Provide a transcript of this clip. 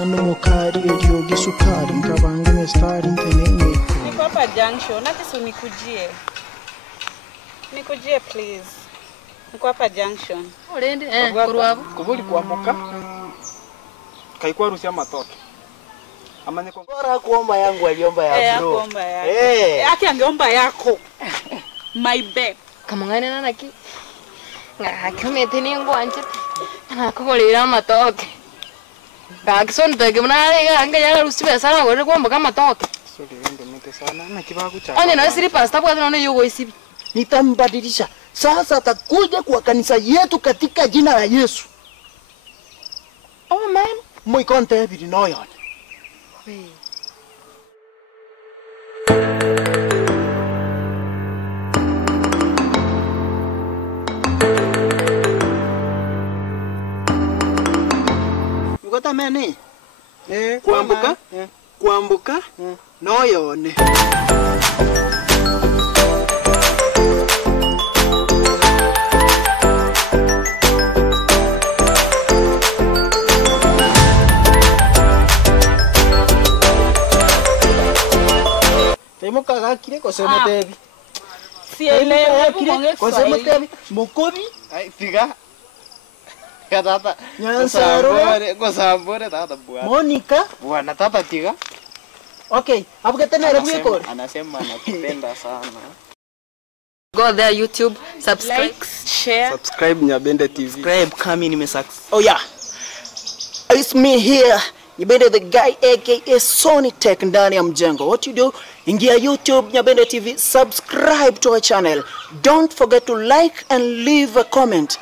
Mano mukari eliogi sukari nkabange mestari ntenenge. Niko hapa junction, nati nikujie please. Niko hapa junction. Ulendi kuruabu. Kubuli kuamuka. Kaikwa rusia matoto. Ama niko Bora kuomba yangu aliomba ya bro. Kuomba yako. Yake angeomba yako. My babe. Kama ngane nanaki. Ngakumete ni ngwanje. Ngakolera matoke. Kakisonto kemunale anga yala rusibe sana gore kuomba kama matoke. Sorry wende mete sana na kibagu cha. Onye na siri pasta kwa tunaona yuko isibi. Nitambadilisha. Sasa atakuja kwa kanisa yetu katika jina la Yesu. Oh man. Moikonte bidi noyon. Mugota meni? Kuambuka? Kuambuka? Noyone. Temuka gakire kosema tebi. Sielewe kumonge Kosema tebi. Mokobi? Ai tiga. Tata. Nyansaro. Kosambore tata bwana. Monica. Bwana tata tiga. Okay, hapo tena rebu Anasema anakupenda sana. Go there YouTube, subscribe, like, share. Subscribe Nyabende TV. Subscribe kami nimesuccess. Oh yeah. It's me here. Nyabende the guy aka Sony Tech ndani ya mjengo. What you do? Ingia YouTube Nyabende TV, subscribe to our channel. Don't forget to like and leave a comment.